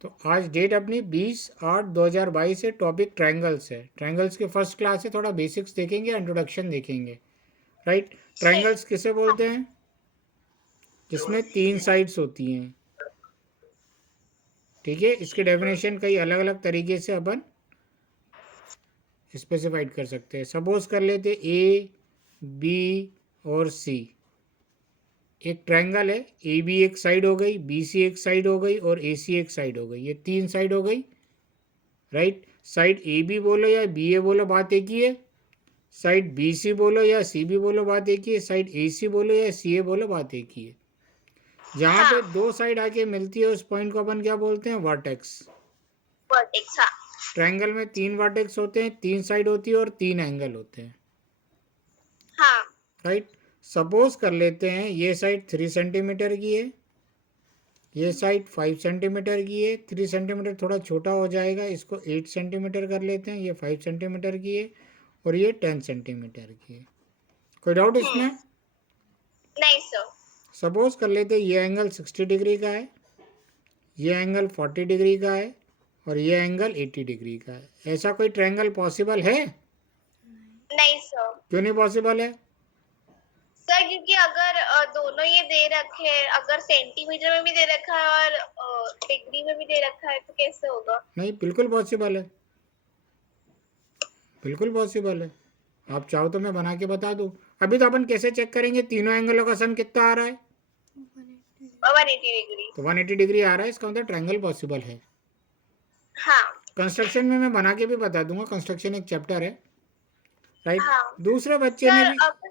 तो आज डेट अपनी 20/8/2022 है। टॉपिक ट्रायंगल्स है। ट्रायंगल्स की फर्स्ट क्लास है। थोड़ा बेसिक्स देखेंगे, इंट्रोडक्शन देखेंगे। राइट। ठीक। ट्रायंगल्स किसे बोलते हैं? जिसमें 3 साइड्स होती हैं। ठीक है। इसकी डेफिनेशन कई अलग अलग तरीके से अपन स्पेसिफाइड कर सकते हैं। सपोज कर लेते ए, बी और सी एक ट्रायंगल है। ए बी एक साइड हो गई, बी सी एक साइड हो गई और ए सी एक साइड हो गई। ये 3 साइड हो गई। राइट। साइड ए बी बोलो या बी ए बोलो, बात एक ही है। साइड बी सी बोलो या सी बी बोलो, बात एक ही है। साइड ए सी बोलो या सी ए बोलो, बात एक ही है। जहाँ हाँ, पे 2 साइड आके मिलती है उस पॉइंट को अपन क्या बोलते हैं? वर्टेक्स। वर्टेक्स। हाँ। ट्रायंगल में 3 वर्टेक्स होते हैं, 3 साइड होती है और 3 एंगल होते हैं। हाँ। राइट। सपोज कर लेते हैं ये साइड 3 सेंटीमीटर की है, ये साइड 5 सेंटीमीटर की है। 3 सेंटीमीटर थोड़ा छोटा हो जाएगा, इसको 8 सेंटीमीटर कर लेते हैं। ये 5 सेंटीमीटर की है और ये 10 सेंटीमीटर की है। कोई डाउट इसमें? नहीं सर। सपोज कर लेते हैं ये एंगल 60 डिग्री का है, ये एंगल 40 डिग्री का है और ये एंगल 80 डिग्री का है। ऐसा कोई ट्रायंगल पॉसिबल है? नहीं सर। क्यों नहीं पॉसिबल है? सर क्योंकि अगर दोनों ये दे रखे हैं, अगर सेंटीमीटर में भी दे रखा है और डिग्री में भी दे रखा है, तो कैसे होगा? नहीं, बिल्कुल पॉसिबल है, बिल्कुल पॉसिबल है। आप चाहो तो मैं बना के बता दूं। अभी तो अपन कैसे चेक करेंगे तीनों एंगलों का सम कितना आ रहा है? 180 डिग्री। तो 180 डिग्री आ रहा है, इसका मतलब ट्रायंगल पॉसिबल है। हाँ। कंस्ट्रक्शन में मैं बना के भी बता दूंगा, कंस्ट्रक्शन एक चैप्टर है। राइट। हाँ दूसरे बच्चे ने सर, भी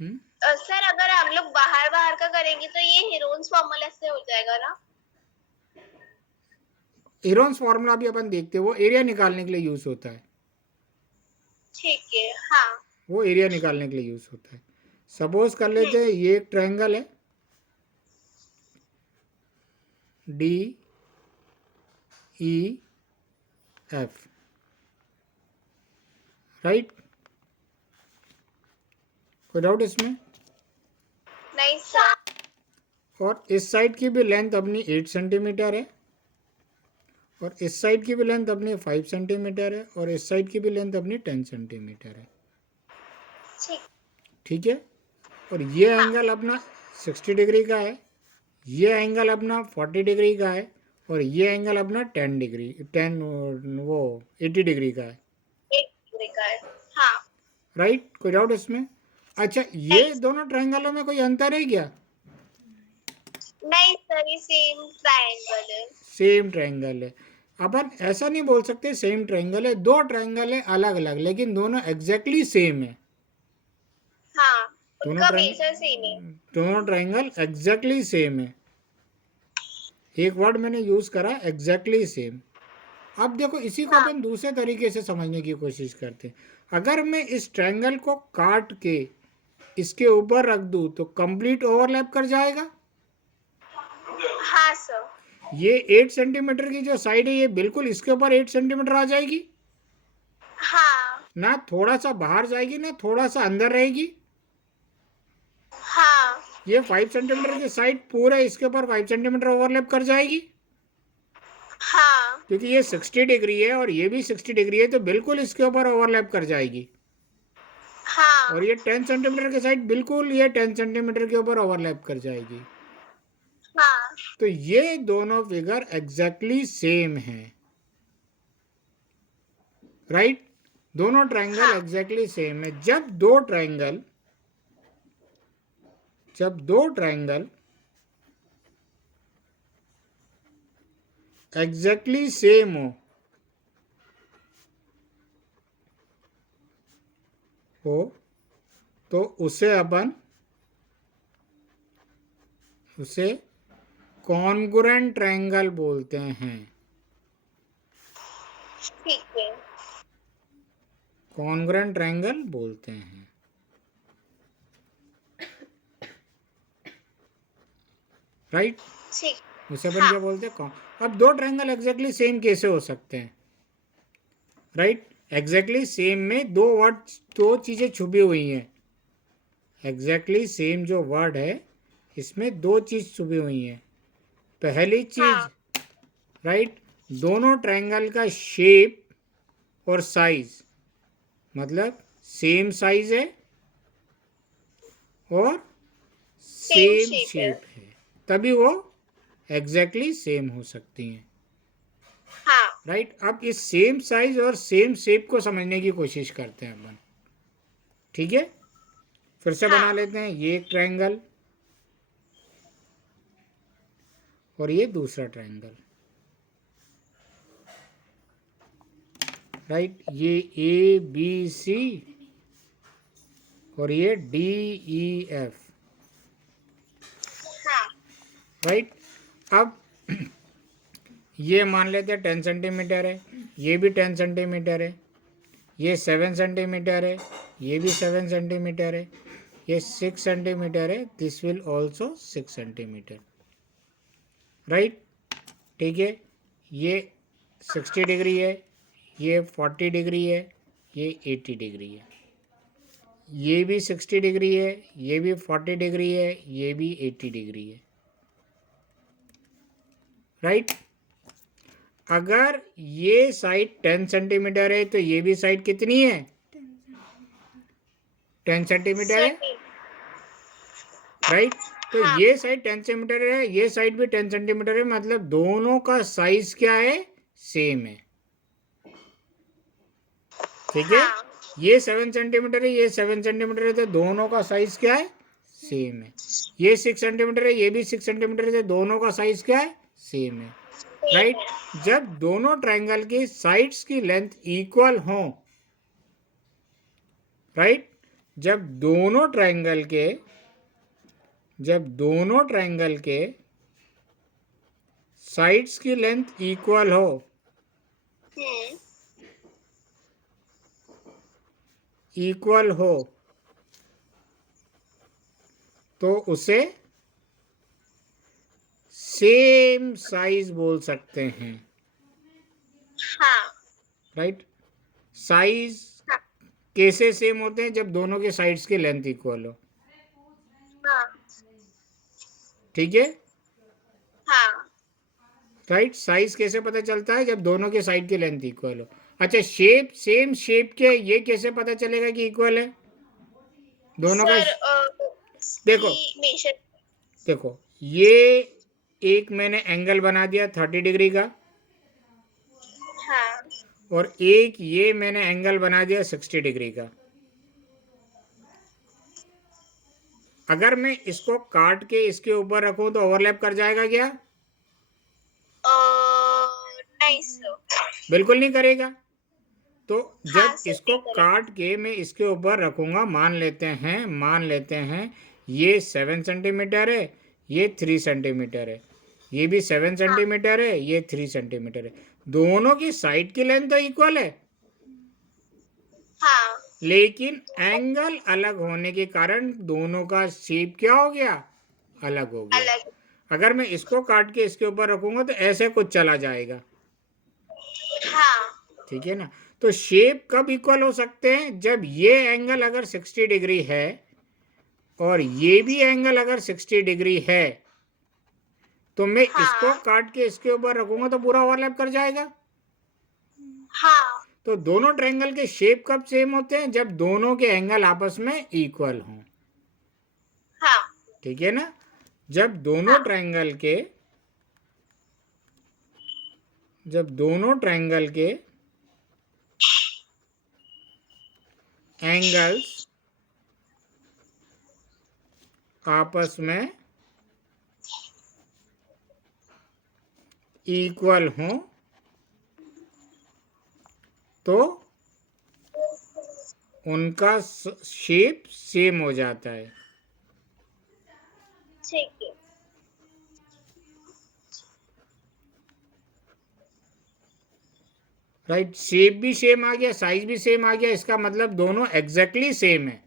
हम्म, सर अगर हम लोग बाहर बाहर का करेंगे तो ये हीरोन्स फॉर्मूला से हो जाएगा ना? हीरोन्स फार्मूला भी अपन देखते हैं, वो एरिया निकालने के लिए यूज होता है। ठीक है। हाँ। वो एरिया निकालने के लिए यूज होता है। सपोज कर लेते हैं ये एक ट्रायंगल है डी ई एफ। राइट। कोई डाउट इसमें? नहीं सर। और इस साइड की भी लेंथ अपनी 8 सेंटीमीटर है और इस साइड की भी लेंथ अपनी 5 सेंटीमीटर है और इस साइड की भी लेंथ अपनी 10 सेंटीमीटर है। ठीक। ठीक है। और ये हाँ। एंगल अपना 60 डिग्री का है, ये एंगल अपना 40 डिग्री का है और ये एंगल अपना 10 वो 80 डिग्री का है। 1 डिग्री का है। हाँ। राइट। कोई डाउट इसमें? अच्छा, नहीं। ये दोनों ट्रायंगलों में कोई अंतर है क्या? नहीं सर, ये सेम ट्रायंगल है। सेम ट्रायंगल है। अपन ऐसा नहीं बोल सकते सेम ट्रायंगल है, दो ट्रायंगल है अलग अलग, लेकिन दोनों एग्जैक्टली सेम है। हाँ, दोनों उनका ट्रायंगल मेजर सेम है। दोनों ट्रायंगल एग्जैक्टली सेम है। एक वर्ड मैंने यूज करा एग्जैक्टली सेम। अब देखो, इसी को हाँ। अपन दूसरे तरीके से समझने की कोशिश करते हैं। अगर मैं इस ट्रायंगल को काट के इसके ऊपर रख दूं तो कंप्लीट ओवरलैप कर जाएगा। हाँ सर। ये 8 सेंटीमीटर की जो साइड है ये बिल्कुल इसके ऊपर 8 सेंटीमीटर आ जाएगी, हाँ। ना थोड़ा सा बाहर जाएगी ना थोड़ा सा अंदर रहेगी। हाँ। ये 5 सेंटीमीटर की साइड पूरे इसके ऊपर 5 सेंटीमीटर ओवरलैप कर जाएगी, हाँ। क्योंकि ये 60 डिग्री है और ये भी 60 डिग्री है, तो बिल्कुल इसके ऊपर ओवरलैप कर जाएगी। हाँ। और ये 10 सेंटीमीटर की साइड बिल्कुल ये 10 सेंटीमीटर के ऊपर ओवरलैप कर जाएगी। हाँ। तो ये दोनों फिगर एग्जैक्टली सेम है। राइट। दोनों ट्रायंगल हाँ। एग्जैक्टली सेम है। जब दो ट्रायंगल एग्जैक्टली सेम हो तो उसे कॉन्ग्रुएंट ट्रायंगल बोलते हैं। ठीक है। कॉन्ग्रुएंट ट्रायंगल बोलते हैं। राइट। ठीक। उसे अपन हाँ। क्या बोलते हैं? अब दो ट्रायंगल एग्जैक्टली सेम कैसे हो सकते हैं? राइट। एग्जैक्टली सेम में दो चीजें छुपी हुई हैं। एग्जैक्टली सेम जो वर्ड है इसमें दो चीज छुपी हुई हैं। पहली चीज, हाँ। राइट। दोनों ट्रायंगल का शेप और साइज मतलब सेम साइज है और सेम सेम शेप है। शेप है, तभी वो एग्जैक्टली सेम हो सकती हैं। हाँ राइट। अब इस सेम साइज और सेम शेप को समझने की कोशिश करते हैं अपन। ठीक है, फिर से हाँ बना लेते हैं। ये एक ट्रायंगल और ये दूसरा ट्रायंगल। राइट। ये ए बी सी और ये डी ई एफ। हाँ राइट। अब ये मान लेते हैं 10 सेंटीमीटर है, ये भी 10 सेंटीमीटर है, ये 7 सेंटीमीटर है, ये भी 7 सेंटीमीटर है, ये 6 सेंटीमीटर है, this will also 6 centimetre. Right. ठीक है, ये 60 डिग्री है, ये 40 डिग्री है, ये 80 डिग्री है, ये भी 60 डिग्री है, ये भी 40 डिग्री है, ये भी 80 डिग्री है। राइट। अगर ये साइड 10 सेंटीमीटर है तो ये भी साइड कितनी है? 10 सेंटीमीटर है। राइट। तो हाँ ये साइड 10 सेंटीमीटर है, ये साइड भी 10 सेंटीमीटर है, मतलब दोनों का साइज क्या है? सेम है। ठीक है। हाँ ये 7 सेंटीमीटर है, ये 7 सेंटीमीटर है, तो दोनों का साइज क्या है? सेम है। ये 6 सेंटीमीटर है, ये भी 6 सेंटीमीटर है, तो दोनों का साइज क्या है? सेम है। राइट। जब दोनों ट्रायंगल की साइड्स की लेंथ इक्वल हो, राइट, जब दोनों ट्रायंगल के साइड्स की लेंथ इक्वल हो, इक्वल हो, तो उसे सेम साइज बोल सकते हैं। हाँ राइट। साइज कैसे सेम होते हैं? जब दोनों के साइड्स की लेंथ इक्वल हो। हाँ ठीक है। हाँ राइट। साइज कैसे पता चलता है? जब दोनों के साइड की लेंथ इक्वल हो। अच्छा, शेप, सेम शेप के ये कैसे पता चलेगा कि इक्वल है दोनों का? सर देखो मेजर। देखो, ये एक मैंने एंगल बना दिया 30 डिग्री का, हाँ और एक ये मैंने एंगल बना दिया 60 डिग्री का। अगर मैं इसको काट के इसके ऊपर रखूं तो ओवरलैप कर जाएगा क्या? नहीं सर। बिल्कुल नहीं करेगा। तो हाँ जब सर इसको नहीं करेगा। काट के मैं इसके ऊपर रखूंगा, मान लेते हैं ये 7 सेंटीमीटर है, ये 3 सेंटीमीटर है, ये भी 7 हाँ सेंटीमीटर है, ये 3 सेंटीमीटर है, दोनों की साइड की लेंथ तो इक्वल है, हाँ लेकिन एंगल अलग होने के कारण दोनों का शेप क्या हो गया? अलग हो गया। अलग। अगर मैं इसको काट के इसके ऊपर रखूंगा तो ऐसे कुछ चला जाएगा। हाँ ठीक है ना। तो शेप कब इक्वल हो सकते हैं? जब ये एंगल अगर 60 डिग्री है और ये भी एंगल अगर 60 डिग्री है, तो मैं इसको हाँ काट के इसके ऊपर रखूंगा तो पूरा ओवरलैप कर जाएगा। हाँ तो दोनों ट्रायंगल के शेप कब सेम होते हैं? जब दोनों के एंगल आपस में इक्वल हों। हाँ ठीक है ना। जब दोनों हाँ ट्रायंगल के एंगल्स आपस में इक्वल हों तो उनका शेप सेम हो जाता है। ठीक है। राइट। शेप भी सेम आ गया, साइज भी सेम आ गया, इसका मतलब दोनों एग्जैक्टली सेम है।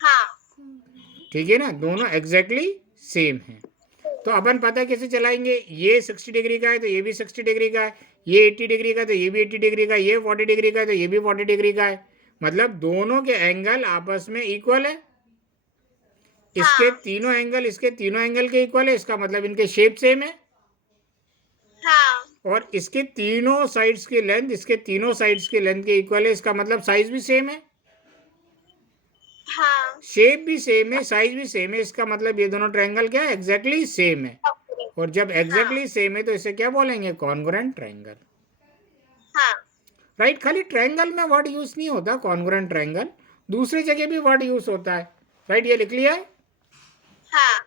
हाँ ठीक है ना, दोनों एग्जैक्टली सेम है। तो अपन पता कैसे चलाएंगे? ये 60 डिग्री का है तो ये भी 60 डिग्री का है, ये 80 डिग्री का है तो ये भी 80 डिग्री का है, ये 40 डिग्री का है तो ये भी 40 डिग्री का है, मतलब दोनों के एंगल आपस में इक्वल है। इसके हाँ तीनों एंगल इसके तीनों एंगल के इक्वल है, इसका मतलब इनके शेप सेम है। हाँ और इसके तीनों साइड्स की लेंथ इसके तीनों साइड्स की लेंथ के इक्वल है, इसका मतलब साइज भी सेम है, हाँ शेप भी सेम है, साइज भी सेम है, इसका मतलब ये दोनों ट्रायंगल क्या है, एग्जैक्टली सेम है। ओके और जब हाँ एग्जैक्टली सेम है तो इसे क्या बोलेंगे, कॉन्ग्रुएंट ट्रायंगल। हाँ राइट, खाली ट्रायंगल में वर्ड यूज नहीं होता कॉन्ग्रुएंट ट्रायंगल, दूसरी जगह भी वर्ड यूज होता है। राइट, ये लिख लिया है, हाँ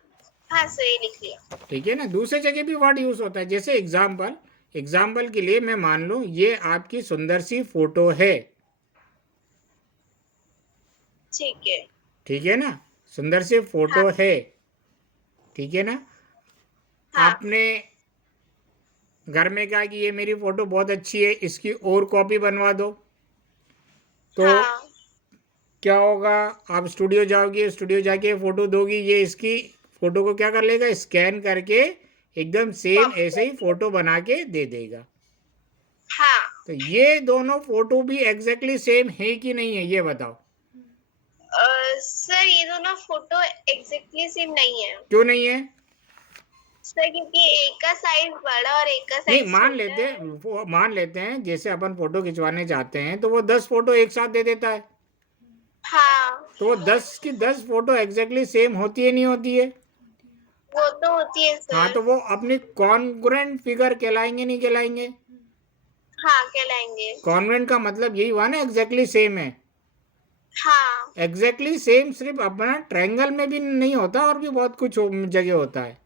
हाँ सर ये लिख लिया। ठीक है ना, दूसरी जगह भी वर्ड यूज होता है। जैसे एग्जाम्पल के लिए मैं मान लूं ये आपकी सुंदर सी फोटो है, ठीक है। ठीक है ना, सुंदर सी हाँ फोटो है, ठीक है ना। हाँ आपने घर में कहा कि ये मेरी फोटो बहुत अच्छी है, इसकी और कॉपी बनवा दो, तो हाँ क्या होगा, आप स्टूडियो जाओगे, स्टूडियो जाके फोटो दोगी, ये इसकी फोटो को क्या कर लेगा, स्कैन करके एकदम सेम कॉपी ऐसे ही करके। फोटो बना के दे देगा। हाँ तो ये दोनों फोटो भी एग्जैक्टली सेम है कि नहीं है, ये बताओ। सर ये दोनों फोटो एग्जैक्टली सेम नहीं है क्यों नहीं है? सर, क्योंकि एक का साइज बड़ा और एक का नहीं, साइज छोटा है। मान लेते हैं जैसे अपन फोटो खिंचवाने जाते हैं तो वो 10 फोटो एक साथ दे देता है, हाँ तो वो 10 की 10 फोटो एग्जैक्टली सेम होती है नहीं होती है? वो तो होती है हाँ, सर। तो वो अपनी कॉन्ग्रुएंट फिगर कहलाएंगे नहीं कहलाएंगे? हाँ कहलाएंगे। कॉन्ग्रुएंट का मतलब यही हुआ ना, एग्जैक्टली सेम है। हाँ एग्जैक्टली सेम सिर्फ अपना ट्रायंगल में भी नहीं होता, और भी बहुत कुछ जगह होता है।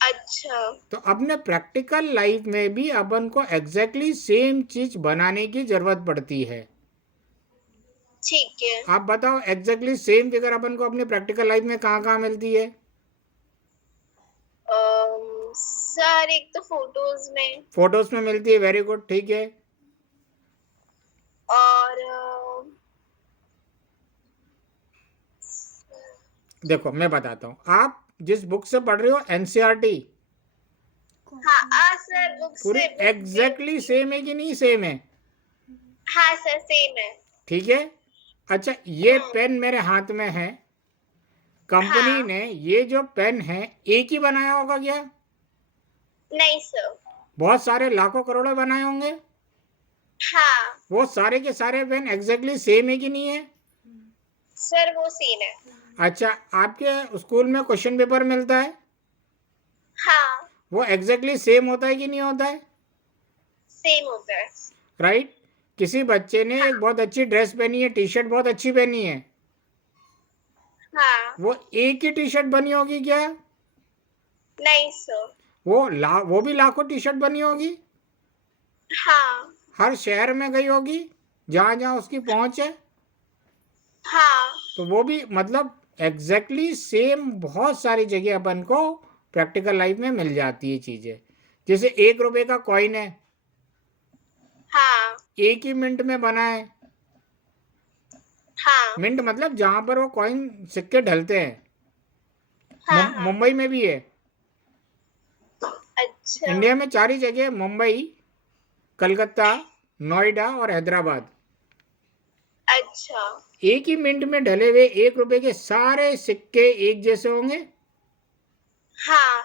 अच्छा तो अपने प्रैक्टिकल लाइफ में भी अपन को एग्जैक्टली सेम चीज बनाने की जरूरत पड़ती है। ठीक है। आप बताओ, एग्जैक्टली सेम फिगर अपन को अपने प्रैक्टिकल लाइफ में कहाँ कहाँ मिलती है? सर एक तो फोटोज में फोटोज में मिलती है, वेरी गुड, ठीक है। और देखो मैं बताता हूँ, आप जिस बुक से पढ़ रहे हो एनसीईआरटी, हाँ सर बुक पूरी से बुक भी एग्जैक्टली होती है। सेम है कि नहीं सेम है? हाँ सर सेम है। ठीक है। अच्छा, ये हम्म, पेन मेरे हाथ में है, कंपनी हाँ ने ये जो पेन है एक ही बनाया होगा क्या? नहीं सर। बहुत सारे लाखों करोड़ों बनाए होंगे, हाँ वो सारे के सारे पेन एग्जैक्टली सेम है कि नहीं है? सर वो सेम है। अच्छा, आपके स्कूल में क्वेश्चन पेपर मिलता है, हाँ वो एग्जैक्टली सेम होता है कि नहीं होता है? सेम होता है। राइट। किसी बच्चे ने एक हाँ बहुत अच्छी ड्रेस पहनी है, टी शर्ट बहुत अच्छी पहनी है, हाँ वो एक ही टी शर्ट बनी होगी क्या? नहीं सर। वो भी लाखों टी शर्ट बनी होगी, हाँ हर शहर में गई होगी जहाँ जहाँ उसकी पहुँच है, हाँ तो वो भी मतलब एग्जैक्टली सेम बहुत सारी जगह अपन को प्रैक्टिकल लाइफ में मिल जाती है चीज़ें। जैसे 1 रुपए का कॉइन है, हाँ एक ही मिनट में बना है। हाँ मिंट मतलब जहाँ पर वो कॉइन सिक्के ढलते हैं, हाँ हाँ मुंबई में भी है। अच्छा इंडिया में 4 ही जगह, मुंबई, कलकत्ता, नोएडा और हैदराबाद। अच्छा एक ही मिनट में ढले हुए 1 रुपए के सारे सिक्के एक जैसे होंगे, हाँ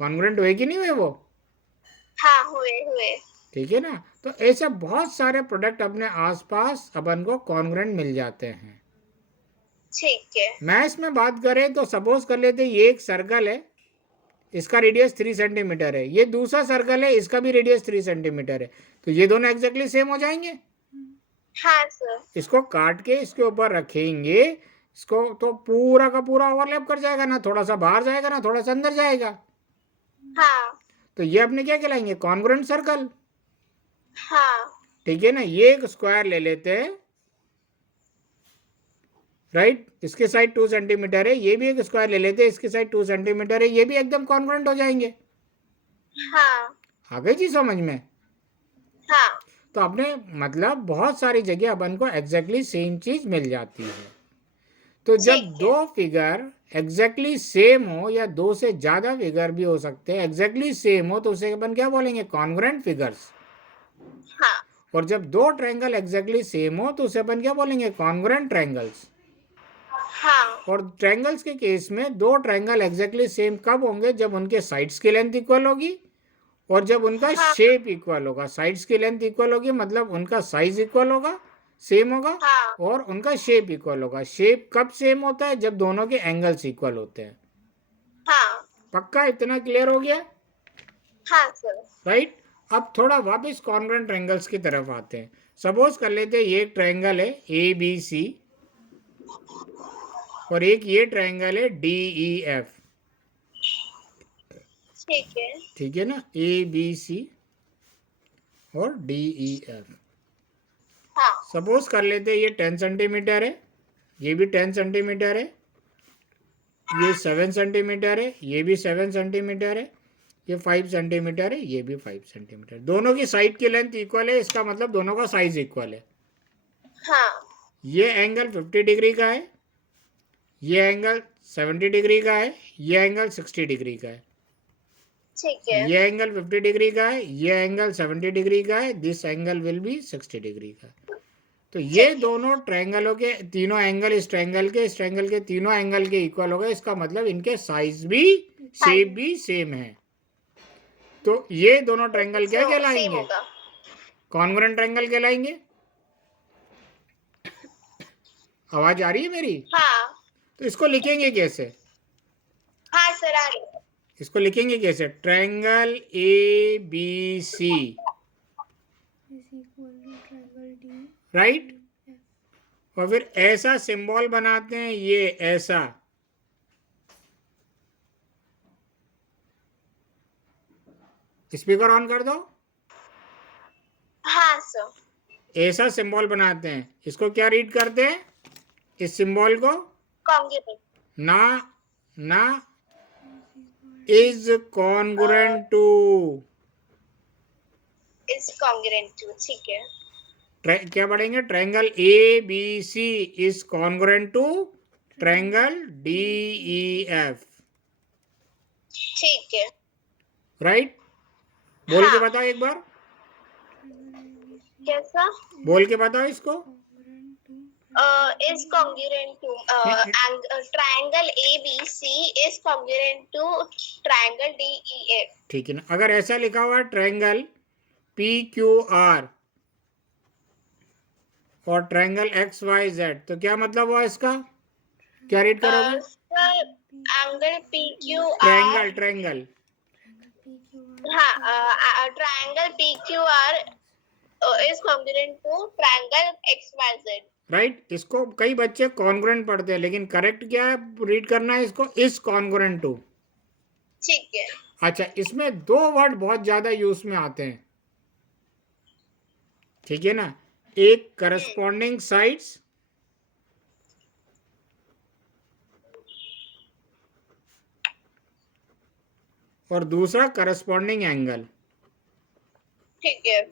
कॉन्ग्रुएंट हुए कि नहीं हुए वो? हाँ हुए हुए। ठीक है ना। तो ऐसे बहुत सारे प्रोडक्ट अपने आसपास अपन को कॉन्ग्रुएंट मिल जाते हैं। ठीक है। मैथ्स में बात करें तो सपोज कर लेते हैं ये एक सर्कल है, इसका रेडियस 3 सेंटीमीटर है, ये दूसरा सर्कल है, इसका भी रेडियस 3 सेंटीमीटर है, तो ये दोनों एग्जैक्टली सेम हो जाएंगे। हाँ सर। इसको काट के इसके ऊपर रखेंगे, इसको तो पूरा का पूरा ओवरलैप कर जाएगा, ना थोड़ा सा बाहर जाएगा ना थोड़ा सा अंदर जाएगा, हाँ तो ये अपने क्या कहलाएंगे, कॉन्ग्रुएंट सर्कल। हाँ ठीक है ना, ये एक स्क्वायर ले लेते हैं, राइट, इसकी साइड 2 सेंटीमीटर है, ये भी एक स्क्वायर ले लेते हैं, इसकी साइड 2 सेंटीमीटर है, ये भी एकदम कॉन्ग्रुएंट हो जाएंगे। हाँ आ गई जी समझ में? हाँ तो अपने मतलब बहुत सारी जगह अपन को एग्जैक्टली सेम चीज मिल जाती है। तो जब ठीक है। दो फिगर एग्जैक्टली सेम हो, या दो से ज्यादा फिगर भी हो सकते हैं एग्जैक्टली सेम हो, तो उसे अपन क्या बोलेंगे, कॉन्ग्रुएंट फिगर्स। हाँ और जब दो ट्रायंगल एग्जैक्टली सेम हो तो उसे अपन क्या बोलेंगे, कॉन्ग्रुएंट ट्रायंगल्स। हाँ और ट्रायंगल्स के केस में दो ट्रायंगल एग्जैक्टली सेम कब होंगे, जब उनके साइड्स की लेंथ इक्वल होगी और जब उनका हाँ शेप इक्वल होगा, साइड्स की लेंथ इक्वल होगी मतलब उनका साइज इक्वल होगा, सेम होगा, हाँ और उनका शेप इक्वल होगा। शेप कब सेम होता है? जब दोनों के एंगल्स इक्वल होते हैं। हाँ पक्का इतना क्लियर हो गया? हाँ सर। राइट। अब थोड़ा वापस कॉन्ग्रुएंट ट्रायंगल्स की तरफ आते हैं। सपोज कर लेते हैं ये एक ट्रायंगल है ए बी सी, और एक ये ट्रायंगल है डी ई एफ। ठीक है। ठीक है ना, ए बी सी और डी ई एफ। हाँ सपोज कर लेते हैं ये 10 सेंटीमीटर है, ये भी 10 सेंटीमीटर है, ये 7 सेंटीमीटर है, ये भी 7 सेंटीमीटर है, ये 5 सेंटीमीटर है, ये भी 5 सेंटीमीटर। दोनों की साइड की लेंथ इक्वल है, इसका मतलब दोनों का साइज इक्वल है। हाँ ये एंगल 50 डिग्री का है, ये एंगल 70 डिग्री का है, ये एंगल 60 डिग्री का है। ठीक है। ये एंगल 50 डिग्री का है, ये एंगल 70 डिग्री का है, this angle will be 60 degree का। तो ये ठीक है। दोनों ट्रायंगलों के तीनों एंगल इस ट्रायंगल के तीनों एंगल के इक्वल हो गए। इसका मतलब इनके साइज भी, शेप भी सेम है। तो ये दोनों ट्रायंगल क्या सेम कहलाएंगे? होगा। कॉन्ग्रुएंट ट्रायंगल कहलाएंगे। आवाज आ रही है मेरी? हाँ तो इसको लिखेंगे कैसे? हाँ सर आ रही है। इसको लिखेंगे कैसे? Triangle A B C, right. और फिर ऐसा सिंबल बनाते हैं, ये ऐसा। स्पीकर ऑन कर दो। हाँ सर। ऐसा सिंबल बनाते हैं, इसको क्या रीड करते हैं? इस सिंबल को कॉन्ग्रुएंट। ना ना is congruent to. Is congruent to. ठीक है। क्या पढ़ेंगे? Triangle A B C is congruent to triangle D E F. ठीक है। राइट। बोल के हाँ। बताओ एक बार, कैसा? बोल के बताओ इसको। Is congruent to triangle ABC is congruent to triangle DEF. ठीक है ना। अगर ऐसा लिखा हुआ है ट्रायंगल पी क्यू आर और ट्रायंगल एक्स वाई जेड, तो क्या मतलब हुआ इसका? क्या रीड करोगे? Angle PQR। ट्रायंगल ट्रायंगल हाँ triangle PQR is congruent to triangle XYZ. Right. इसको कई बच्चे कॉन्ग्रुएंट पढ़ते हैं, लेकिन करेक्ट क्या है रीड करना है इसको? Is congruent to. ठीक है। अच्छा, इसमें दो वर्ड बहुत ज्यादा यूज में आते हैं। ठीक है ना, एक करस्पॉन्डिंग साइड्स और दूसरा करस्पॉन्डिंग एंगल। ठीक है।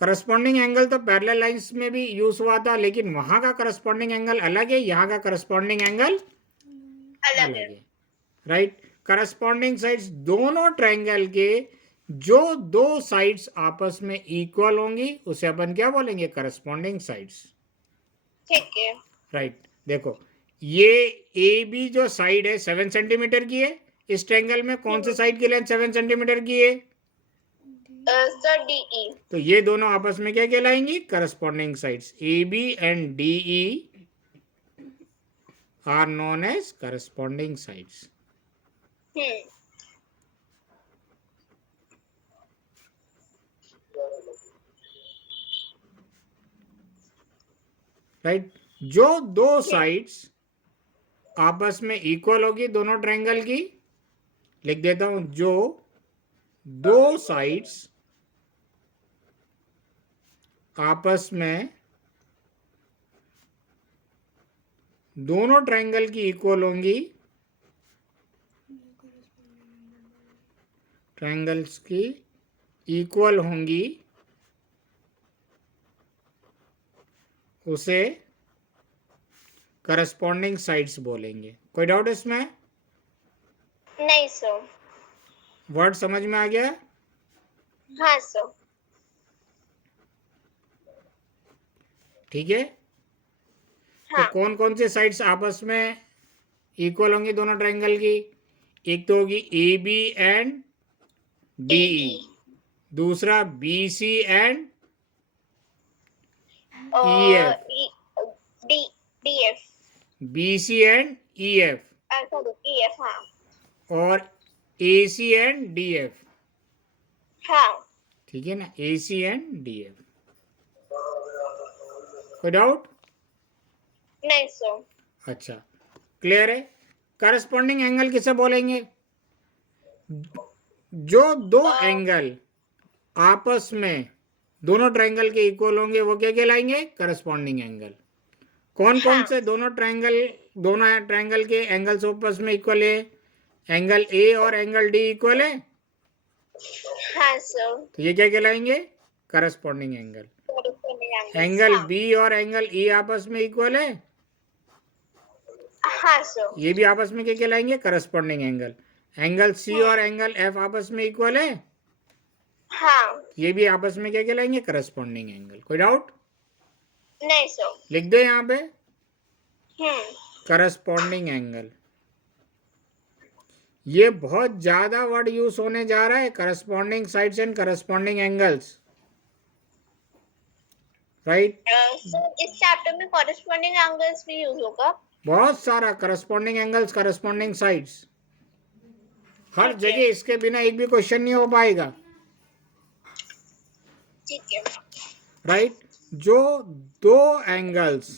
करस्पॉन्डिंग एंगल तो पैरेलल लाइंस में भी यूज हुआ था, लेकिन वहां का करस्पॉन्डिंग एंगल अलग है, यहाँ का करस्पॉन्डिंग एंगल अलग है। राइट। करस्पॉन्डिंग साइड्स दोनों ट्रायंगल के जो दो साइड्स आपस में इक्वल होंगी उसे अपन क्या बोलेंगे? Corresponding sides. ठीक है। राइट। देखो ये ए बी जो साइड है 7 सेंटीमीटर की है, इस ट्रायंगल में कौन से साइड की लेंथ 7 सेंटीमीटर की है? Sir DE। तो ये दोनों आपस में क्या कहलाएंगी? Corresponding sides. A B and D E are known as corresponding sides. Right. जो दो साइड्स आपस में इक्वल होगी दोनों ट्रायंगल की, लिख देता हूं, जो दो साइड्स आपस में दोनों ट्रायंगल की इक्वल होंगी, ट्रायंगल्स की इक्वल होंगी, उसे करस्पॉन्डिंग साइड्स बोलेंगे। कोई डाउट इसमें? नहीं सर। वर्ड समझ में आ गया? हाँ सर। ठीक है। तो हाँ। कौन कौन से साइड्स आपस में इक्वल होंगी दोनों ट्रायंगल की? एक तो होगी A B and D E, AB, दूसरा B C and E uh, F, E, D, DF, B C and E F, sorry, EF, हाँ और A C and D F. हाँ ठीक है ना, A C and D F. कोई doubt? नहीं so अच्छा, क्लियर है। करस्पॉन्डिंग एंगल किसे बोलेंगे? जो दो एंगल आपस में दोनों ट्रायंगल के इक्वल होंगे वो क्या कहलाएंगे? Corresponding angle. कौन कौन से दोनों ट्रायंगल के एंगल्स आपस में इक्वल है? एंगल ए और एंगल डी इक्वल है, हाँ सो तो ये क्या कहलाएंगे? Corresponding angle. एंगल बी और एंगल ई आपस में इक्वल है, हाँ सो ये भी आपस में क्या कहलाएंगे? Corresponding angle. एंगल सी और एंगल एफ आपस में इक्वल है, हाँ ये भी आपस में क्या कहलाएंगे? Corresponding angle. कोई डाउट? नहीं सो लिख दो यहाँ पे हम्म करस्पॉन्डिंग एंगल। ये बहुत ज्यादा वर्ड यूज होने जा रहा है, corresponding sides and corresponding angles, right. So इस चैप्टर में कॉरेस्पॉन्डिंग एंगल्स भी यूज होगा। बहुत सारा करस्पॉन्डिंग एंगल्स, करस्पॉन्डिंग साइड्स, हर ठीक है। जगह इसके बिना एक भी क्वेश्चन नहीं हो पाएगा, ठीक है राइट। जो दो एंगल्स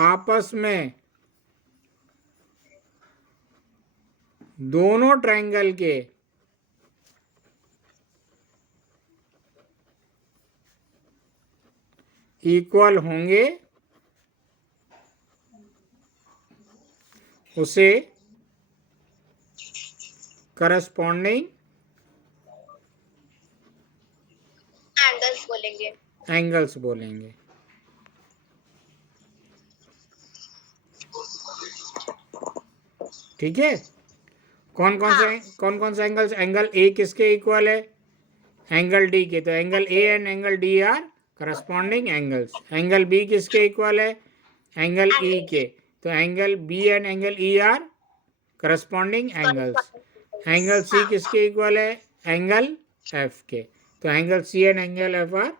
आपस में दोनों ट्रायंगल के इक्वल होंगे उसे करस्पॉन्डिंग एंगल्स बोलेंगे। एंगल्स बोलेंगे। ठीक है। कौन कौन से एंगल्स? एंगल ए किसके इक्वल है? एंगल डी के, तो angle A and angle D are corresponding angles. Angle B किसके इक्वल है? एंगल ई के, तो angle B and angle E are corresponding angles. Angle C किसके इक्वल है? एंगल एफ के, तो angle C and angle F are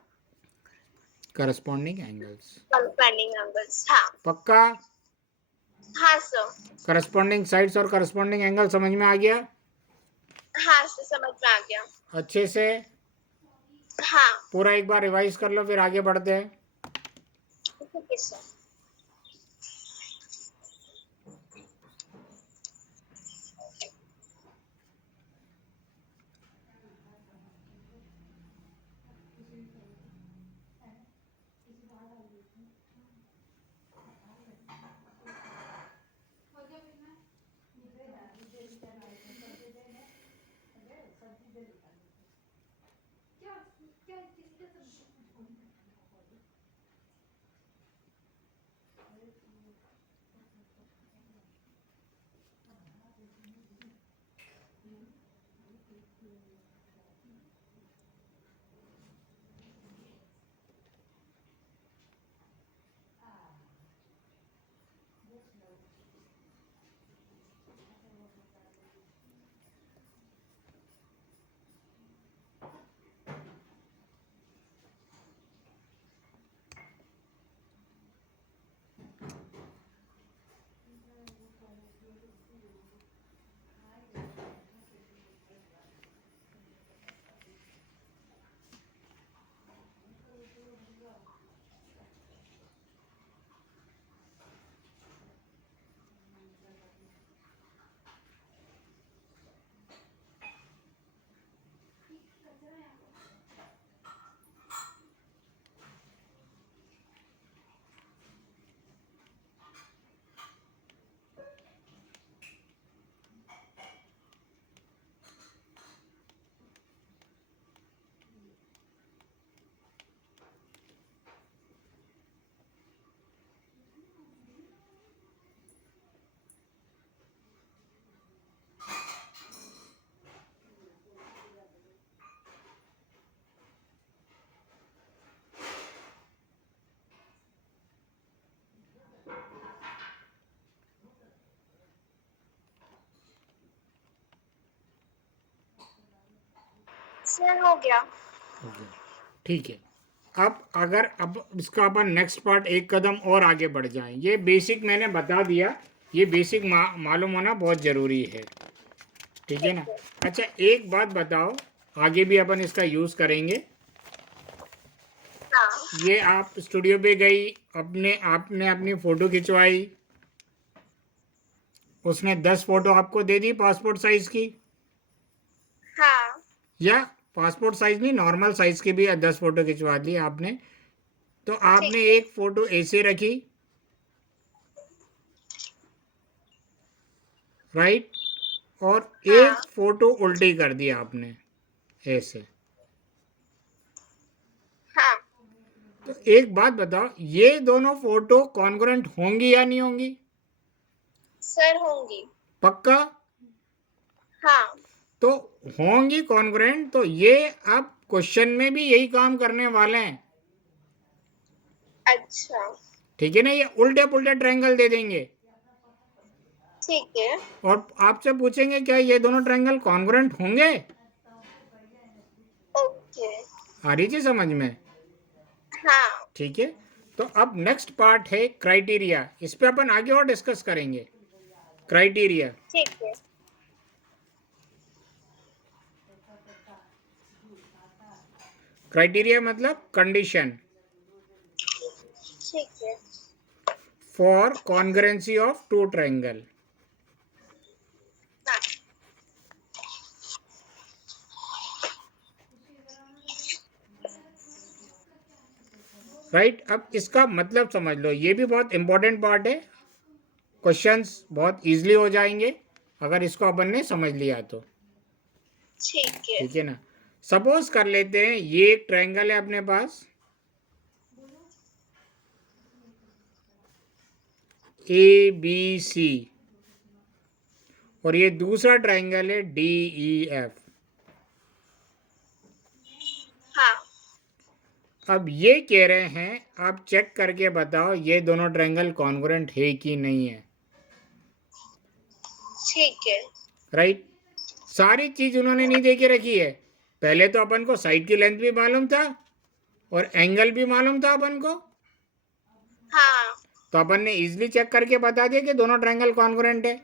corresponding angles. Corresponding angles, हाँ पक्का? हाँ सर करस्पॉन्डिंग साइड्स और करस्पॉन्डिंग एंगल समझ में आ गया? हाँ सर समझ में आ गया। अच्छे से हाँ पूरा एक बार रिवाइज कर लो, फिर आगे बढ़ते हैं। ठीक है सर। सर हो गया। हो गया, ठीक है। अब इसका अपन नेक्स्ट पार्ट एक कदम और आगे बढ़ जाएं। ये बेसिक मैंने बता दिया, ये बेसिक मालूम होना बहुत ज़रूरी है, ठीक है ठीक ना। है। अच्छा एक बात बताओ, आगे भी अपन इसका यूज़ करेंगे। हाँ। ये आप स्टूडियो पे गई, आपने अपनी फ़ोटो खिंचवाई, उसने 10 फ़ोटो आपको दे दी पासपोर्ट साइज़ की, हाँ। या पासपोर्ट साइज़ नहीं, नॉर्मल साइज़ की भी 10 फ़ोटो खिंचवा दी आपने। तो ठीक आपने है। एक फ़ोटो ऐसे रखी, राइट, और हाँ। एक फ़ोटो उल्टी कर दी आपने ऐसे। हाँ। तो एक बात बताओ, ये दोनों फ़ोटो कॉन्ग्रुएंट होंगी या नहीं होंगी? सर होंगी। पक्का? हाँ। तो होंगी कॉन्ग्रुएंट, तो ये अब क्वेश्चन में भी यही काम करने वाले हैं, अच्छा। ठीक है ना। ये उल्टे पुल्टे ट्रायंगल दे देंगे ठीक है। और आपसे पूछेंगे क्या ये दोनों ट्रायंगल कॉन्ग्रुएंट होंगे। ओके। आ रही थी समझ में? हाँ। ठीक है। तो अब नेक्स्ट पार्ट है क्राइटेरिया, इस पे अपन आगे और डिस्कस करेंगे। क्राइटेरिया, ठीक है। क्राइटेरिया मतलब कंडीशन ठीक है। For congruency of two triangle. हाँ। राइट, अब इसका मतलब समझ लो, ये भी बहुत इंपॉर्टेंट पार्ट है, क्वेश्चंस बहुत इजीली हो जाएंगे अगर इसको अपन ने समझ लिया तो, ठीक है। ठीक है ना। सपोज कर लेते हैं ये एक ट्रायंगल है अपने पास, ए बी सी, और ये दूसरा ट्रायंगल है डी ई एफ। हाँ। अब ये कह रहे हैं आप चेक करके बताओ ये दोनों ट्रायंगल कॉन्ग्रुएंट है कि नहीं है, ठीक है। राइट। सारी चीज उन्होंने नहीं दे के रखी है। पहले तो अपन को साइड की लेंथ भी मालूम था और एंगल भी मालूम था अपन को, हाँ। तो अपन ने इजीली चेक करके बता दिया कि दोनों ट्रायंगल कॉन्ग्रुएंट है।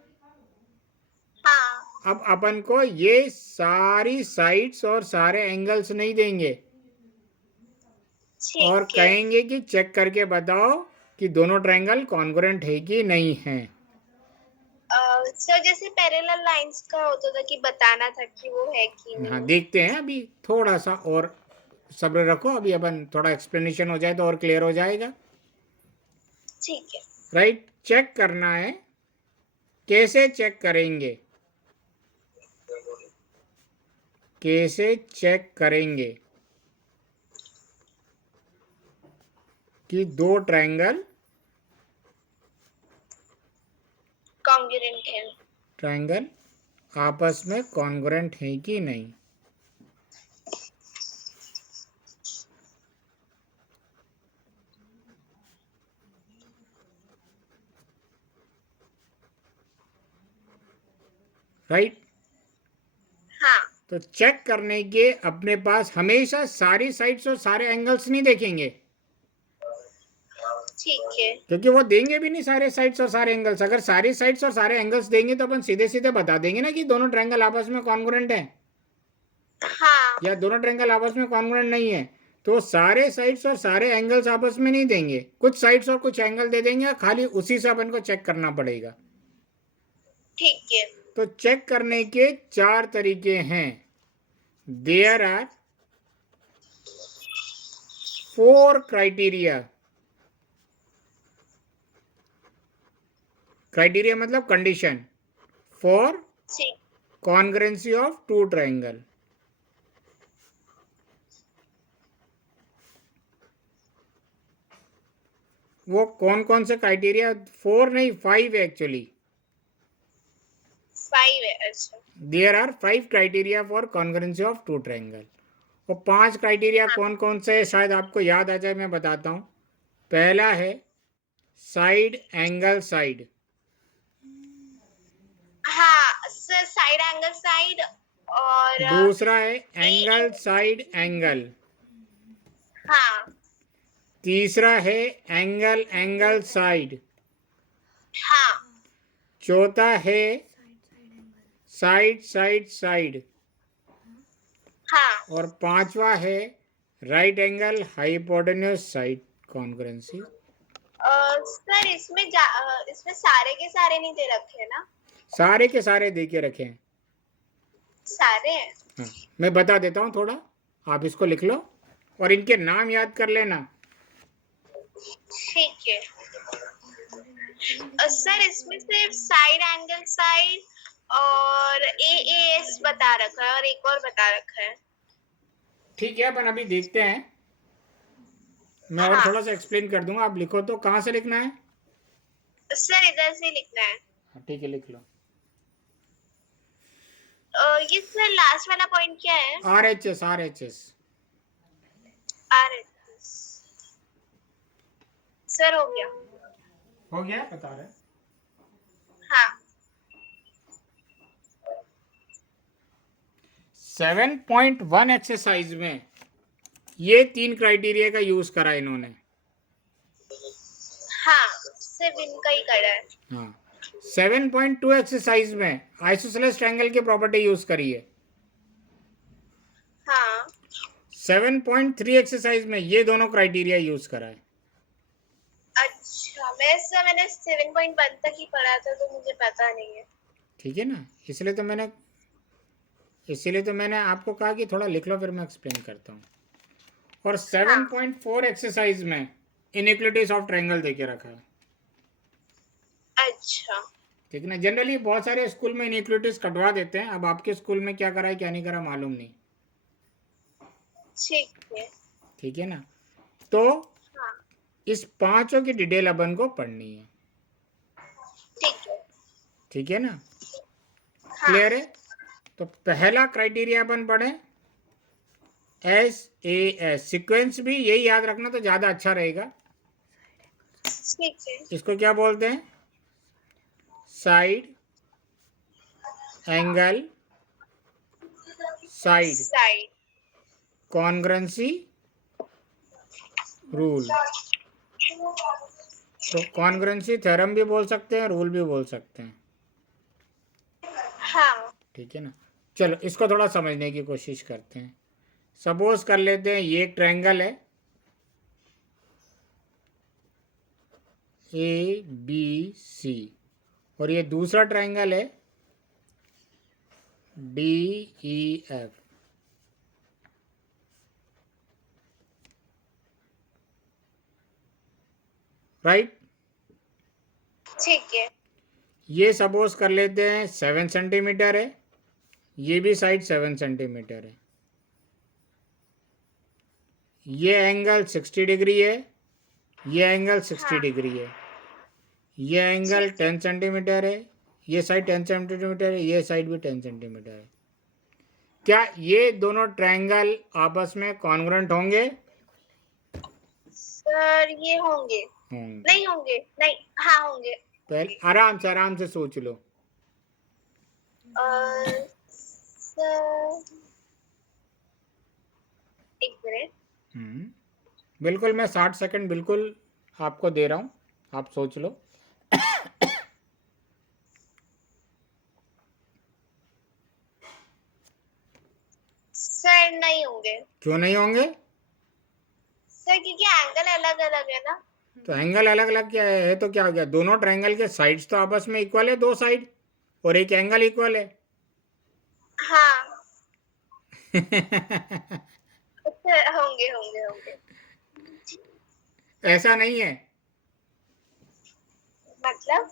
हाँ। अब अपन को ये सारी साइड्स और सारे एंगल्स नहीं देंगे और ठीक है। कहेंगे कि चेक करके बताओ कि दोनों ट्रायंगल कॉन्ग्रुएंट है कि नहीं है। सर जैसे पैरेलल लाइंस का होता था कि बताना था कि वो है कि हाँ नहीं। देखते हैं, अभी थोड़ा सा और सब्र रखो, अभी अपन थोड़ा एक्सप्लेनेशन हो जाए तो और क्लियर हो जाएगा। ठीक है। राइट, चेक करना है, कैसे चेक करेंगे, कैसे चेक करेंगे कि दो ट्रायंगल कॉन्ग्रुएंट है। ट्रायंगल आपस में कॉन्ग्रुएंट है कि नहीं। राइट, हाँ। तो चेक करने के अपने पास हमेशा सारी साइड्स और सारे एंगल्स नहीं देखेंगे, ठीक है। क्योंकि वो देंगे भी नहीं सारे साइड्स और सारे एंगल्स। अगर सारी साइड्स और सारे एंगल्स देंगे तो अपन सीधे सीधे बता देंगे ना कि दोनों ट्रायंगल आपस में कॉन्ग्रुएंट हैं हाँ। या दोनों ट्रायंगल आपस में कॉन्ग्रुएंट नहीं है। तो सारे साइड्स और सारे एंगल्स आपस में नहीं देंगे, कुछ साइड्स और कुछ एंगल दे देंगे, खाली उसी से अपन को चेक करना पड़ेगा। ठीक है। तो चेक करने के चार तरीके हैं। There are 4 criteria. क्राइटेरिया मतलब कंडीशन फॉर ठीक। Congruency of two triangle. वो कौन कौन से क्राइटेरिया, 4 नहीं 5 एक्चुअली। 5 है। अच्छा। There are 5 criteria for congruency of two triangle. वो 5 क्राइटेरिया हाँ। कौन कौन से, शायद आपको याद आ जाए, मैं बताता हूँ। पहला है साइड एंगल साइड। हाँ सर, साइड एंगल साइड और दूसरा है एंगल साइड एंगल, हाँ तीसरा है एंगल एंगल साइड, हाँ चौथा है साइड साइड साइड, हाँ और पांचवा है right angle hypotenuse side congruency. Sir इसमें सारे के सारे नहीं दे रखे हैं ना? सारे के सारे दे के रखे हैं। सारे हैं। हाँ, मैं बता देता हूँ थोड़ा, आप इसको लिख लो और इनके नाम याद कर लेना। ठीक है। सर इसमें सिर्फ साइड एंगल साइड और एएस बता रखा है और एक और बता रखा है। ठीक है, अपन अभी देखते हैं, मैं और हाँ थोड़ा सा एक्सप्लेन कर दूंगा, आप लिखो तो कहाँ से लिखना है। सर इधर से लिखना है। हाँ, ठीक है, लिख लो। ये सर लास्ट वाला पॉइंट क्या है? RHS RHS RHS सर हो गया। हो गया, बता रहे। हाँ 7.1 एक्सरसाइज में ये 3 क्राइटेरिया का यूज करा इन्होंने। हाँ सिर्फ इनका ही करा है। हाँ, 7.2 एक्सरसाइज में आइसोसेलेस ट्रायंगल की प्रॉपर्टी यूज करी है। हाँ 7.3 एक्सरसाइज में ये दोनों क्राइटेरिया यूज करा है। अच्छा मैंने 7.1 तक ही पढ़ा था तो मुझे पता नहीं है। ठीक है ना, इसीलिए तो मैंने आपको कहा कि थोड़ा लिख लो, फिर मैं एक्सप्लेन करता हूँ। और 7.4 एक्सरसाइज में इनइक्वालिटीज ऑफ ट्रायंगल देके रखा है। अच्छा ठीक है ना, जनरली बहुत सारे स्कूल में इनइक्वालिटीज कटवा देते हैं, अब आपके स्कूल में क्या करा है क्या नहीं करा मालूम नहीं। ठीक है। ठीक है ना, तो हाँ इस पांचों की डिटेल अपन को पढ़नी है। ठीक है। ठीक है ना, हाँ क्लियर है। तो पहला क्राइटेरिया अपन पढ़े SAS, सीक्वेंस भी यही याद रखना तो ज़्यादा अच्छा रहेगा। ठीक है। इसको क्या बोलते हैं? Side angle side side congruency rule. तो कॉन्ग्रुएंसी थ्योरम भी बोल सकते हैं, रूल भी बोल सकते हैं। हाँ ठीक है ना, चलो इसको थोड़ा समझने की कोशिश करते हैं। सपोज कर लेते हैं ये एक ट्रायंगल है ABC और ये दूसरा ट्रायंगल है DEF। राइट, ठीक है। ये सपोज कर लेते हैं 7 सेंटीमीटर है, ये भी साइड 7 सेंटीमीटर है, ये एंगल 60 डिग्री है, ये एंगल 60 डिग्री है, ये एंगल 10 सेंटीमीटर है, ये साइड 10 सेंटीमीटर है, ये साइड भी 10 सेंटीमीटर है। क्या ये दोनों ट्रायंगल आपस में कॉन्ग्रुएंट होंगे? सर ये होंगे होंगे। नहीं होंगे नहीं हाँ होंगे। पहले आराम से सोच लो। सर एक मिनट। बिल्कुल, मैं 60 सेकंड बिल्कुल आपको दे रहा हूँ, आप सोच लो। सर नहीं होंगे। क्यों नहीं होंगे? सर क्योंकि एंगल अलग अलग है ना। तो एंगल अलग अलग क्या है तो क्या हो गया, दोनों ट्रायंगल के साइड्स तो आपस में इक्वल है, दो साइड, और एक एंगल इक्वल है। हाँ सर होंगे होंगे होंगे। ऐसा नहीं है, मतलब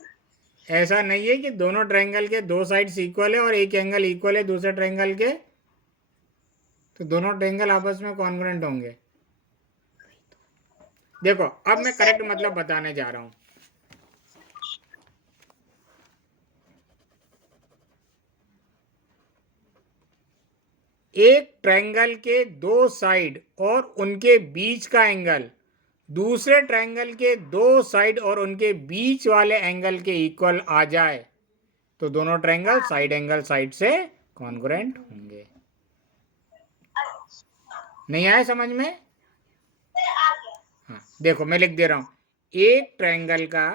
ऐसा नहीं है कि दोनों ट्रायंगल के दो साइड्स इक्वल है और एक एंगल इक्वल है दूसरे ट्रायंगल के, तो दोनों ट्रायंगल आपस में कॉन्ग्रुएंट होंगे। देखो अब मैं करेक्ट मतलब बताने जा रहा हूं। एक ट्रायंगल के दो साइड और उनके बीच का एंगल दूसरे ट्रायंगल के दो साइड और उनके बीच वाले एंगल के इक्वल आ जाए तो दोनों ट्रायंगल साइड एंगल साइड से कॉन्ग्रुएंट होंगे। नहीं आया समझ में? सर आ गया। हाँ देखो मैं लिख दे रहा हूं, एक ट्रायंगल का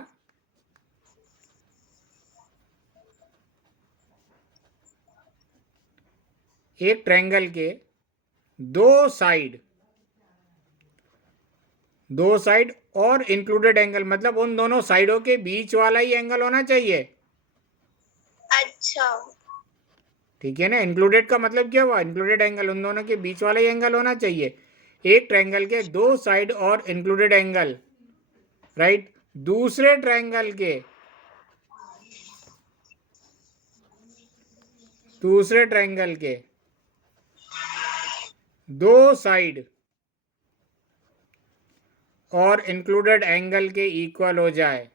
एक ट्रायंगल के दो साइड और इंक्लूडेड एंगल, मतलब उन दोनों साइडों के बीच वाला ही एंगल होना चाहिए। अच्छा। ठीक है ना, इंक्लूडेड का मतलब क्या हुआ, इंक्लूडेड एंगल, उन दोनों के बीच वाला ही एंगल होना चाहिए। एक ट्रायंगल के दो साइड और इंक्लूडेड एंगल, राइट, दूसरे ट्रायंगल के दो साइड और इंक्लूडेड एंगल के इक्वल हो जाए,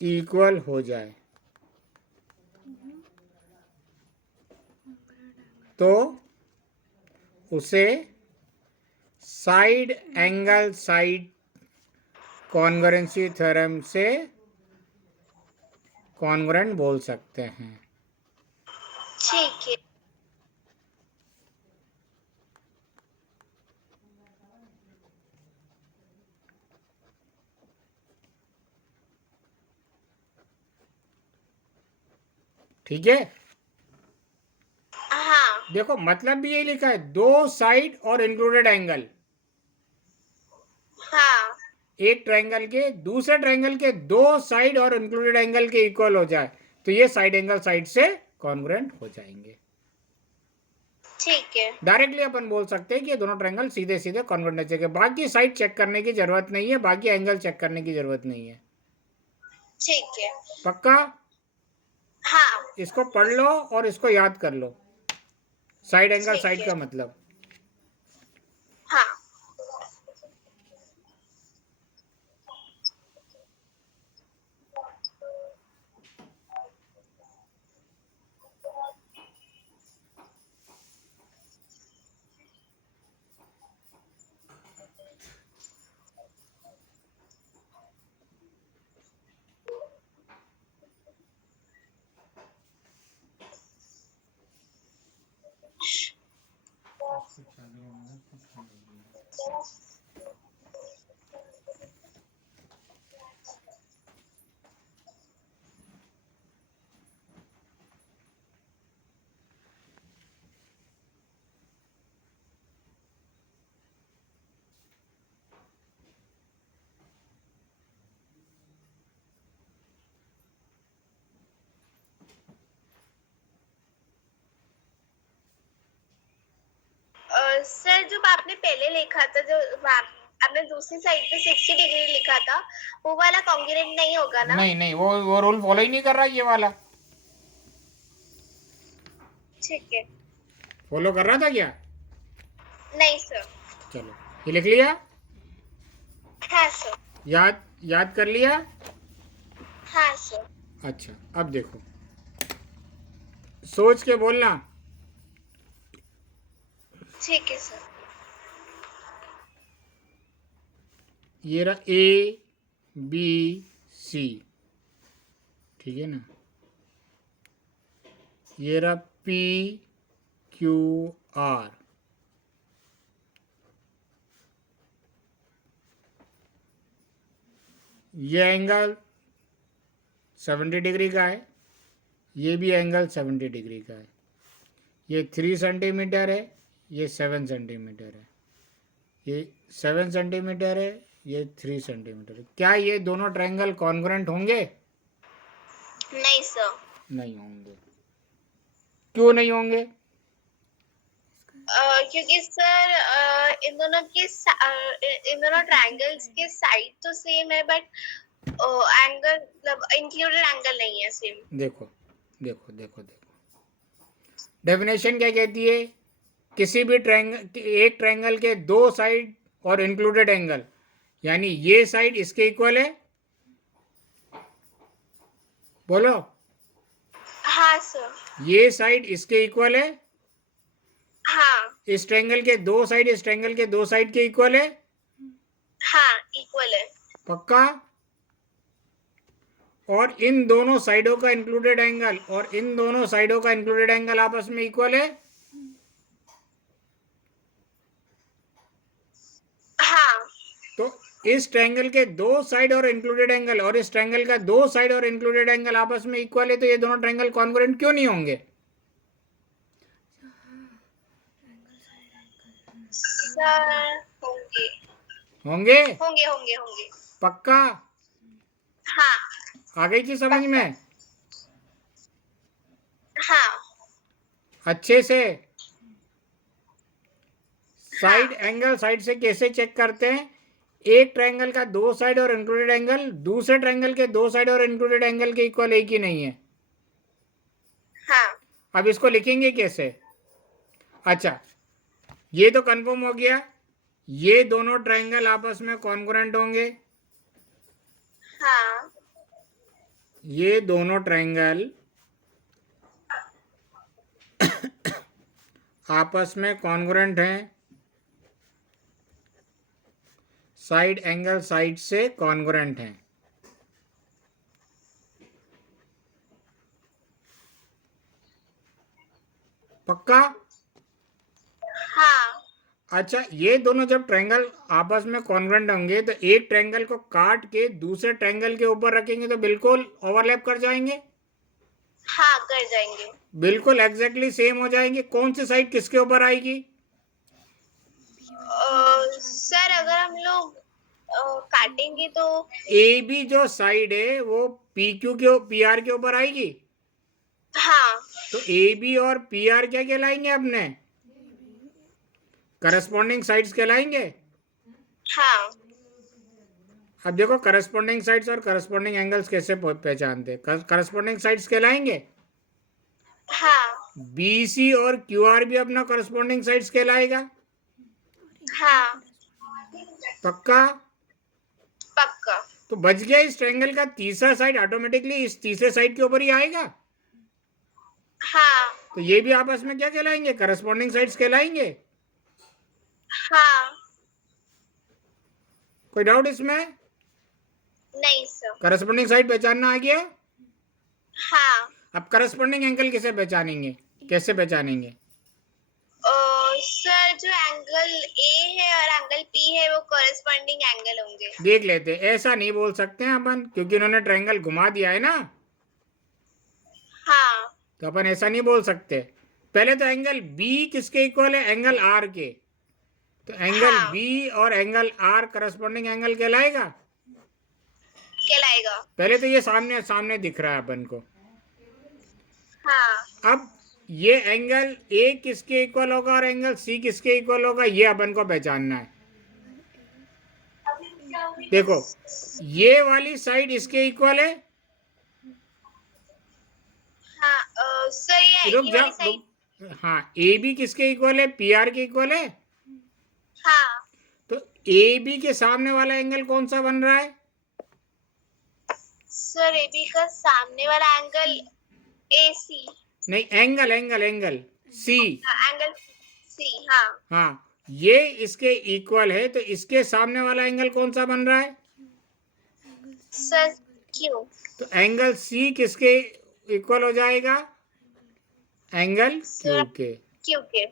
इक्वल हो जाए तो उसे side angle side congruency theorem से कॉन्ग्रुएंट बोल सकते हैं। ठीक है। ठीक है, हाँ देखो मतलब भी यही लिखा है, दो साइड और इंक्लूडेड एंगल, हाँ एक ट्रायंगल के दूसरे ट्रायंगल के दो साइड और इंक्लूडेड एंगल के इक्वल हो जाए तो ये साइड एंगल साइड से कॉन्ग्रुएंट हो जाएंगे। ठीक है। डायरेक्टली अपन बोल सकते हैं कि ये दोनों ट्रायंगल सीधे सीधे कॉन्ग्रुएंट हो जाएंगे, बाकी साइड चेक करने की जरूरत नहीं है, बाकी एंगल चेक करने की जरूरत नहीं है। ठीक है। पक्का? हाँ इसको पढ़ लो और इसको याद कर लो, साइड एंगल ठीक साइड है। का मतलब। हाँ सर जो आपने पहले लिखा था, जो आपने दूसरी साइड पे 60 डिग्री लिखा था, वो वाला कॉन्ग्रुएंट नहीं होगा ना? नहीं नहीं, वो रूल फॉलो ही नहीं कर रहा ये वाला। ठीक है। फॉलो कर रहा था क्या? नहीं सर। चलो ये लिख लिया, हाँ सर। याद कर लिया। हाँ सर। अच्छा अब देखो, सोच के बोलना। ठीक है सर। ये रहा ए बी सी, ठीक है ना, ये रहा पी क्यू आर, ये एंगल 70 डिग्री का है, ये भी एंगल 70 डिग्री का है, ये 3 सेंटीमीटर है, ये 7 सेंटीमीटर है, ये 7 सेंटीमीटर है, ये 3 सेंटीमीटर है। क्या ये दोनों ट्रायंगल कॉन्ग्रुएंट होंगे? नहीं सर। नहीं होंगे। क्यों नहीं होंगे? क्योंकि सर इन दोनों ट्रायंगल्स के साइड तो सेम है, बट एंगल मतलब इंक्लूडेड एंगल नहीं है सेम। देखो देखो देखो देखो, डेफिनेशन क्या कहती है, किसी भी ट्रायंगल, एक ट्रायंगल के दो साइड और इंक्लूडेड एंगल, यानी ये साइड इसके इक्वल है, बोलो, हाँ सर। ये साइड इसके इक्वल है, हाँ इस ट्रायंगल के दो साइड इस ट्रायंगल के दो साइड के इक्वल है, हाँ इक्वल है। पक्का? और इन दोनों साइडों का इंक्लूडेड एंगल और इन दोनों साइडों का इंक्लूडेड एंगल आपस में इक्वल है? हाँ तो इस ट्रायंगल के दो साइड और इंक्लूडेड एंगल और इस ट्रायंगल का दो साइड और इंक्लूडेड एंगल आपस में इक्वल है, तो ये दोनों ट्रायंगल कॉन्ग्रुएंट क्यों नहीं होंगे? सर होंगे होंगे? होंगे होंगे होंगे। पक्का? हाँ आ गई थी समझ में? हाँ अच्छे से। साइड हाँ एंगल साइड से कैसे चेक करते हैं? एक ट्रायंगल का दो साइड और इंक्लूडेड एंगल दूसरे ट्रायंगल के दो साइड और इंक्लूडेड एंगल के इक्वल एक ही नहीं है। हाँ अब इसको लिखेंगे कैसे? अच्छा, ये तो कंफर्म हो गया, ये दोनों ट्रायंगल आपस में कॉन्ग्रुएंट होंगे। हाँ ये दोनों ट्रायंगल आपस में कॉन्ग्रुएंट हैं, साइड एंगल साइड से कॉन्ग्रुएंट हैं। पक्का? हाँ अच्छा, ये दोनों जब ट्रायंगल आपस में कॉन्ग्रुएंट होंगे तो एक ट्रायंगल को काट के दूसरे ट्रायंगल के ऊपर रखेंगे तो बिल्कुल ओवरलैप कर जाएंगे, हाँ कर जाएंगे। बिल्कुल एग्जैक्टली सेम हो जाएंगे। कौन सी साइड किसके ऊपर आएगी? सर अगर हम लोग काटेंगे तो ए बी जो साइड है वो पी क्यू के पी आर के ऊपर आएगी, हाँ तो ए बी और पी आर क्या कहलाएंगे अपने? करस्पॉन्डिंग साइड्स कहलाएंगे। हाँ अब देखो करस्पॉन्डिंग साइड्स और करस्पॉन्डिंग एंगल्स कैसे पहचानते? करस्पॉन्डिंग साइड्स कहलाएंगे। हाँ बी सी और क्यू आर भी अपना करस्पॉन्डिंग साइड्स कहलाएगा। हाँ पक्का? पक्का। तो बच गया, इस ट्रायंगल का तीसरा साइड ऑटोमेटिकली इस तीसरे साइड के ऊपर ही आएगा, हाँ तो ये भी आपस में क्या कहलाएंगे? करस्पॉन्डिंग साइड्स कहलाएंगे। हाँ कोई डाउट इसमें? नहीं सर। करस्पॉन्डिंग साइड पहचानना आ गया। हाँ अब करस्पॉन्डिंग एंगल कैसे पहचानेंगे? कैसे पहचानेंगे? सर जो एंगल ए है और एंगल पी है वो कॉरेस्पॉन्डिंग एंगल होंगे। देख लेते हैं। ऐसा नहीं बोल सकते हैं अपन, क्योंकि उन्होंने ट्रायंगल घुमा दिया है ना, हाँ तो अपन ऐसा नहीं बोल सकते। पहले तो एंगल बी किसके इक्वल है? एंगल आर के। तो एंगल हाँ बी और एंगल आर करस्पॉन्डिंग एंगल कहलाएगा। कहलाएगा। पहले तो ये सामने सामने दिख रहा है अपन को। हाँ अब ये एंगल ए किसके इक्वल होगा और एंगल सी किसके इक्वल होगा, ये अपन को पहचानना है। देखो, ये वाली साइड इसके इक्वल है। हाँ सर ये रुक ये जा, वाली साइड। रुक। हाँ, ए बी किसके इक्वल है? पी आर के इक्वल है। हाँ तो ए बी के सामने वाला एंगल कौन सा बन रहा है? सर ए बी का सामने वाला एंगल ए सी। नहीं, angle angle angle C. Angle C. हाँ हाँ, ये इसके इक्वल है, तो इसके सामने वाला एंगल कौन सा बन रहा है? सर क्यों। तो एंगल सी किसके इक्वल हो जाएगा? एंगल क्यू सर के। क्यों के।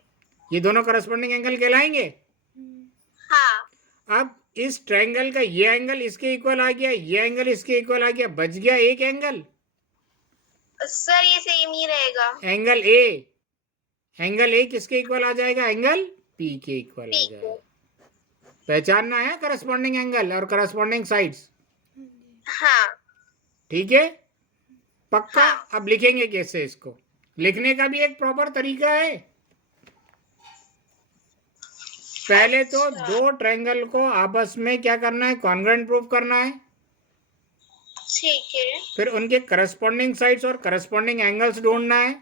ये दोनों करस्पॉन्डिंग एंगल कहलाएंगे। हाँ अब इस ट्रायंगल का ये एंगल इसके इक्वल आ गया, ये एंगल इसके इक्वल आ गया, बच गया एक एंगल। सर ये सेम ही रहेगा। Angle A. एंगल ए किसके इक्वल आ जाएगा? एंगल पी के इक्वल आ पी जाएगा। को। पहचानना है करस्पॉन्डिंग एंगल और करस्पॉन्डिंग साइड्स। हाँ ठीक है? पक्का? हाँ। अब लिखेंगे कैसे इसको? लिखने का भी एक प्रॉपर तरीका है। पहले तो अच्छा। दो ट्रायंगल को आपस में क्या करना है? कॉन्ग्रुएंट प्रूव करना है। ठीक है। फिर उनके करस्पॉन्डिंग साइड्स और करस्पॉन्डिंग एंगल्स ढूंढना है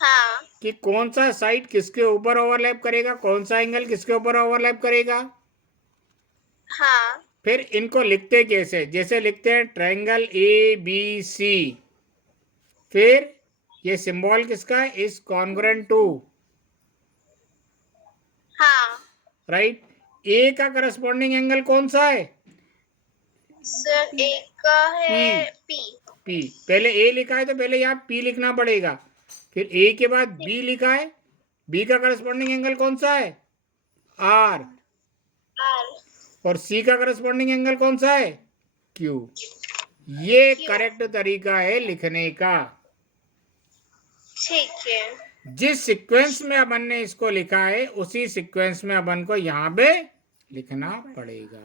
हाँ कि कौन सा साइड किसके ऊपर ओवरलैप करेगा, कौन सा एंगल किसके ऊपर ओवरलैप करेगा। हाँ फिर इनको लिखते कैसे? जैसे लिखते हैं ट्रायंगल ए बी सी, फिर ये सिंबल किसका है? इज कॉन्ग्रुएंट टू, हाँ राइट। ए का करस्पॉन्डिंग एंगल कौन सा है? सर एक का है पी। पी। पहले ए लिखा है तो पहले यहाँ पी लिखना पड़ेगा, फिर ए के बाद बी लिखा है, बी का करस्पॉन्डिंग एंगल कौन सा है? आर। आर। और सी का करस्पॉन्डिंग एंगल कौन सा है? क्यू। ये Q। करेक्ट तरीका है लिखने का। ठीक है। जिस सीक्वेंस में अपन ने इसको लिखा है उसी सीक्वेंस में अपन को यहाँ पे लिखना पड़ेगा।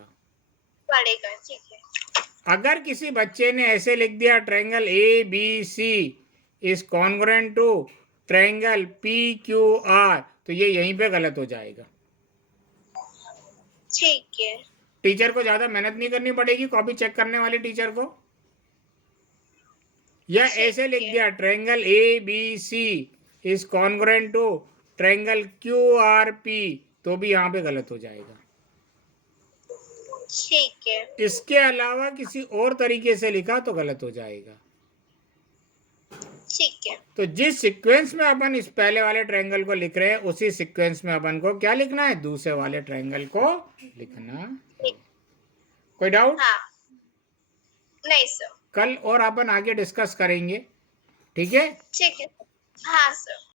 पड़ेगा, ठीक है। अगर किसी बच्चे ने ऐसे लिख दिया triangle A B C is congruent to triangle P Q R, तो ये यहीं पे गलत हो जाएगा। ठीक है। टीचर को ज्यादा मेहनत नहीं करनी पड़ेगी, कॉपी चेक करने वाले टीचर को। या ऐसे लिख दिया triangle A B C is congruent to triangle Q R P, तो भी यहाँ पे गलत हो जाएगा। ठीक है। इसके अलावा किसी और तरीके से लिखा तो गलत हो जाएगा। ठीक है। तो जिस सीक्वेंस में अपन इस पहले वाले ट्रायंगल को लिख रहे हैं उसी सीक्वेंस में अपन को क्या लिखना है? दूसरे वाले ट्रायंगल को लिखना है। कोई डाउट? हाँ। नहीं सर। कल और अपन आगे डिस्कस करेंगे, ठीक है? ठीक है। हाँ सर।